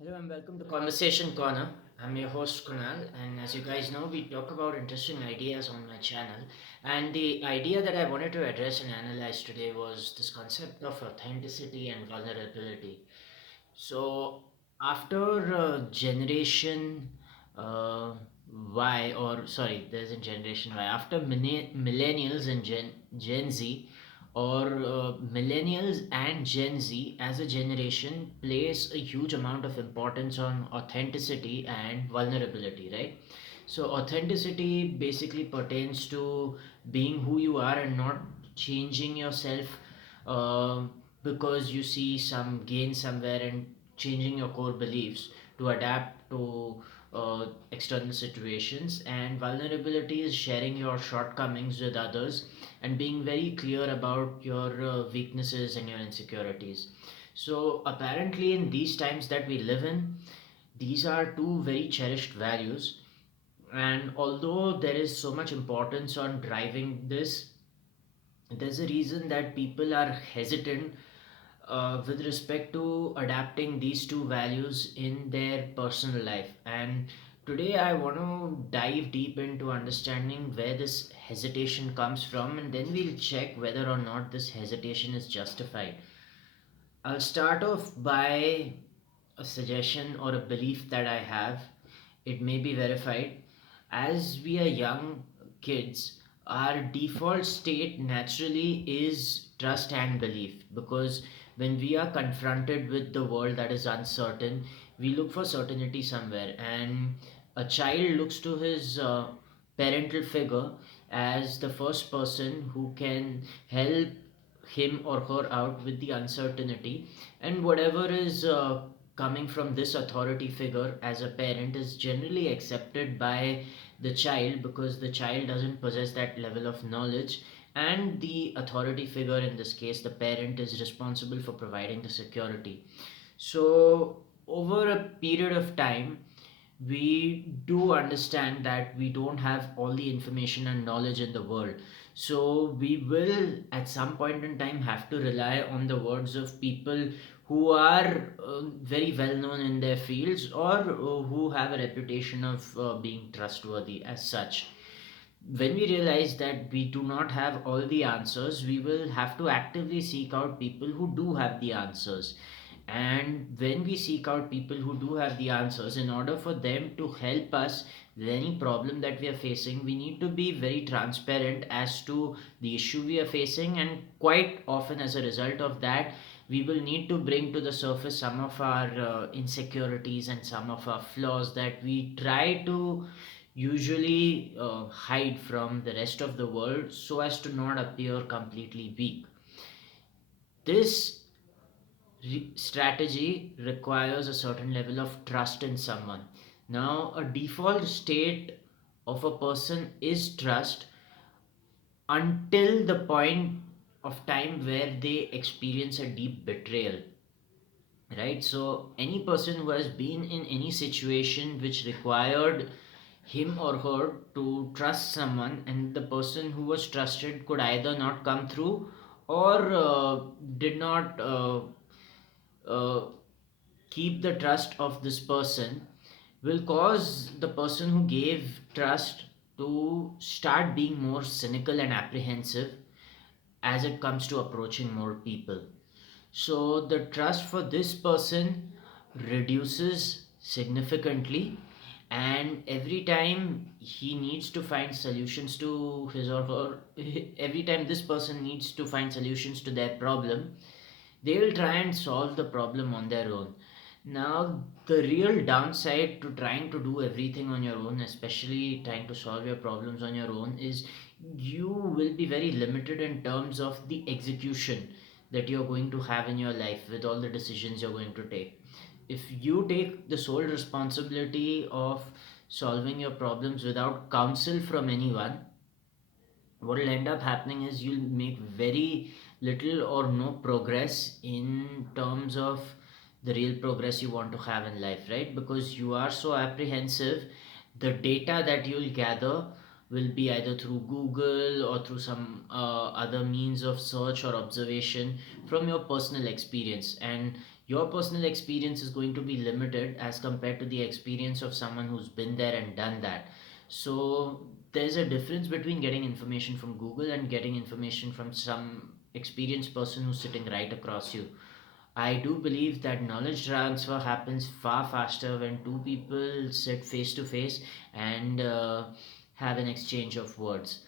Hello and welcome to Conversation Corner. I'm your host Kunal, and as you guys know, we talk about interesting ideas on my channel. And the idea that I wanted to address and analyze today was this concept of authenticity and vulnerability. So, after generation uh, Y, or sorry, there's a generation Y, after millennials and Gen Z, or millennials and Gen Z as a generation place a huge amount of importance on authenticity and vulnerability, right? So, authenticity basically pertains to being who you are and not changing yourself because you see some gain somewhere and changing your core beliefs to adapt to external situations. And vulnerability is sharing your shortcomings with others and being very clear about your weaknesses and your insecurities. So, apparently, in these times that we live in, these are two very cherished values. And although there is so much importance on driving this, there's a reason that people are hesitant with respect to adapting these two values in their personal life. And today I want to dive deep into understanding where this hesitation comes from, and then we'll check whether or not this hesitation is justified. I'll start off by a suggestion or a belief that I have. It may be verified. As we are young kids, our default state naturally is trust and belief, because when we are confronted with the world that is uncertain, we look for certainty somewhere, and a child looks to his parental figure as the first person who can help him or her out with the uncertainty, and whatever is coming from this authority figure as a parent is generally accepted by the child, because the child doesn't possess that level of knowledge, and the authority figure, in this case the parent, is responsible for providing the security. So over a period of time, we do understand that we don't have all the information and knowledge in the world. So we will at some point in time have to rely on the words of people who are very well known in their fields, or who have a reputation of being trustworthy as such. When we realize that we do not have all the answers, we will have to actively seek out people who do have the answers. And when we seek out people who do have the answers, in order for them to help us with any problem that we are facing, we need to be very transparent as to the issue we are facing. And quite often, as a result of that, we will need to bring to the surface some of our insecurities and some of our flaws that we try to usually hide from the rest of the world so as to not appear completely weak. This strategy requires a certain level of trust in someone. Now, a default state of a person is trust until the point of time where they experience a deep betrayal, right? So, any person who has been in any situation which required him or her to trust someone, and the person who was trusted could either not come through, or did not uh, keep the trust of this person, will cause the person who gave trust to start being more cynical and apprehensive as it comes to approaching more people. So the trust for this person reduces significantly, and every time he needs to find solutions to his or her, every time this person needs to find solutions to their problem, they will try and solve the problem on their own. Now, the real downside to trying to do everything on your own, especially trying to solve your problems on your own, is you will be very limited in terms of the execution that you're going to have in your life with all the decisions you're going to take. If you take the sole responsibility of solving your problems without counsel from anyone, what will end up happening is you'll make very little or no progress in terms of the real progress you want to have in life, right? Because you are so apprehensive, the data that you'll gather will be either through Google or through some other means of search or observation from your personal experience, and Your personal experience is going to be limited as compared to the experience of someone who's been there and done that. So there's a difference between getting information from Google and getting information from some experienced person who's sitting right across you. I do believe that knowledge transfer happens far faster when two people sit face to face and have an exchange of words.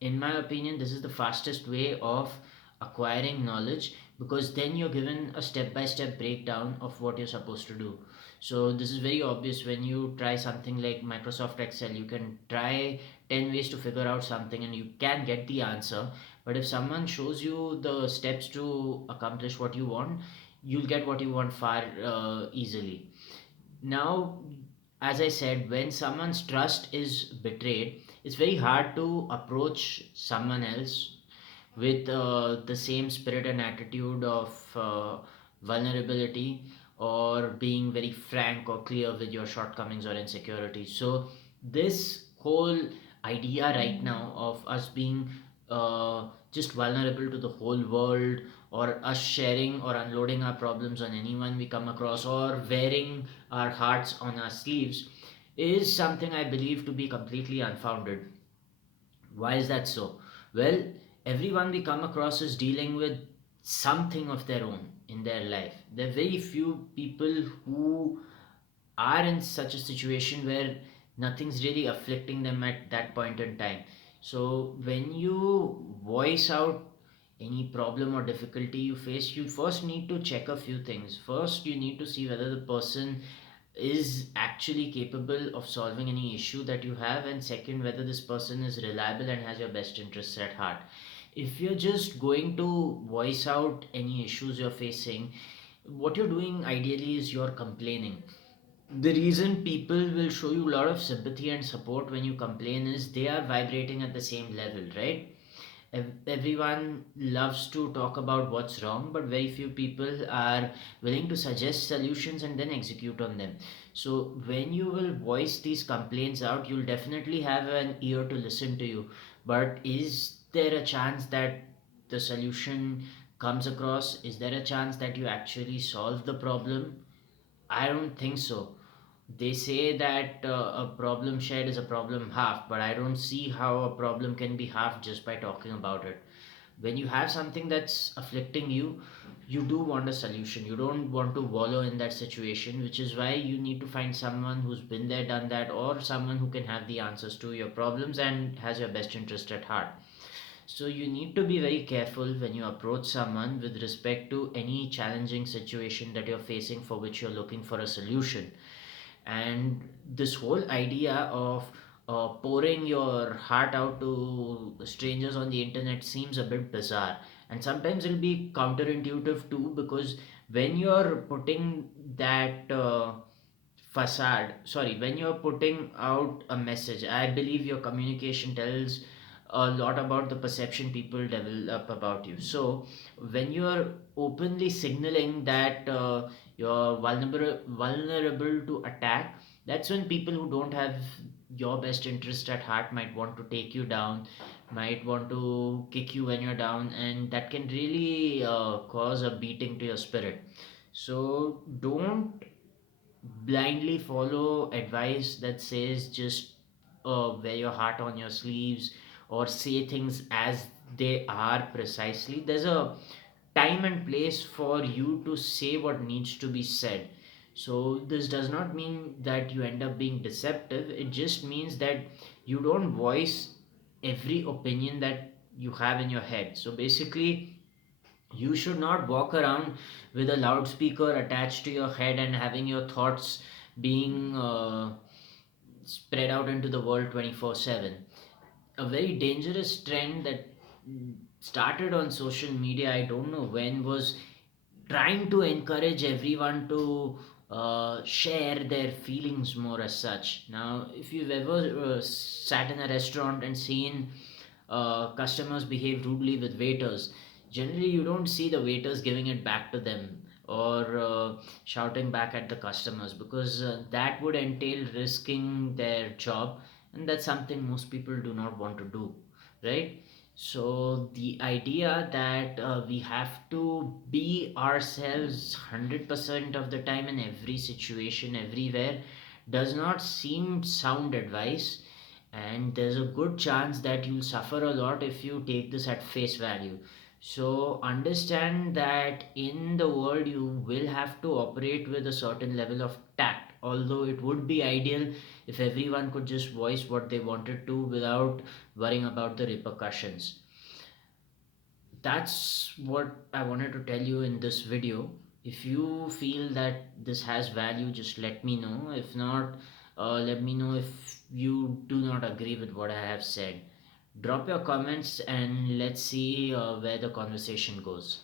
In my opinion, this is the fastest way of acquiring knowledge, because then you're given a step by step breakdown of what you're supposed to do. So this is very obvious when you try something like Microsoft Excel. You can try 10 ways to figure out something and you can get the answer, but if someone shows you the steps to accomplish what you want, you'll get what you want far easily. Now, as I said, when someone's trust is betrayed, it's very hard to approach someone else with the same spirit and attitude of vulnerability, or being very frank or clear with your shortcomings or insecurities. So, this whole idea right now of us being just vulnerable to the whole world, or us sharing or unloading our problems on anyone we come across, or wearing our hearts on our sleeves, is something I believe to be completely unfounded. Why is that so? Well, everyone we come across is dealing with something of their own in their life. There are very few people who are in such a situation where nothing's really afflicting them at that point in time. So, when you voice out any problem or difficulty you face, you first need to check a few things. First, you need to see whether the person is actually capable of solving any issue that you have, and second, whether this person is reliable and has your best interests at heart. If you're just going to voice out any issues you're facing, what you're doing ideally is you're complaining. The reason people will show you a lot of sympathy and support when you complain is they are vibrating at the same level, right? Everyone loves to talk about what's wrong, but very few people are willing to suggest solutions and then execute on them. So when you will voice these complaints out, you'll definitely have an ear to listen to you, but is there a chance that the solution comes across? Is there a chance that you actually solve the problem? I don't think so. They say that a problem shared is a problem half, but I don't see how a problem can be half just by talking about it. When you have something that's afflicting you, you do want a solution. You don't want to wallow in that situation, which is why you need to find someone who's been there, done that, or someone who can have the answers to your problems and has your best interest at heart. So you need to be very careful when you approach someone with respect to any challenging situation that you're facing for which you're looking for a solution. And this whole idea of pouring your heart out to strangers on the internet seems a bit bizarre, and sometimes it'll be counterintuitive too, because when you're putting that facade sorry when you're putting out a message, I believe your communication tells a lot about the perception people develop about you. So when you're openly signaling that you're vulnerable to attack, that's when people who don't have your best interest at heart might want to take you down, might want to kick you when you're down, and that can really cause a beating to your spirit. So don't blindly follow advice that says just wear your heart on your sleeves, or say things as they are precisely. There's a time and place for you to say what needs to be said. So this does not mean that you end up being deceptive, it just means that you don't voice every opinion that you have in your head. So basically, you should not walk around with a loudspeaker attached to your head and having your thoughts being spread out into the world 24/7. A very dangerous trend that started on social media, I don't know when, was trying to encourage everyone to share their feelings more as such. Now, if you've ever sat in a restaurant and seen customers behave rudely with waiters, generally you don't see the waiters giving it back to them, or shouting back at the customers, because that would entail risking their job, and that's something most people do not want to do, right? So the idea that we have to be ourselves 100% of the time in every situation, everywhere, does not seem sound advice, and there's a good chance that you'll suffer a lot if you take this at face value. So understand that in the world you will have to operate with a certain level of tact, although it would be ideal if everyone could just voice what they wanted to without worrying about the repercussions. That's what I wanted to tell you in this video. If you feel that this has value, just let me know. If not, let me know if you do not agree with what I have said. Drop your comments and let's see where the conversation goes.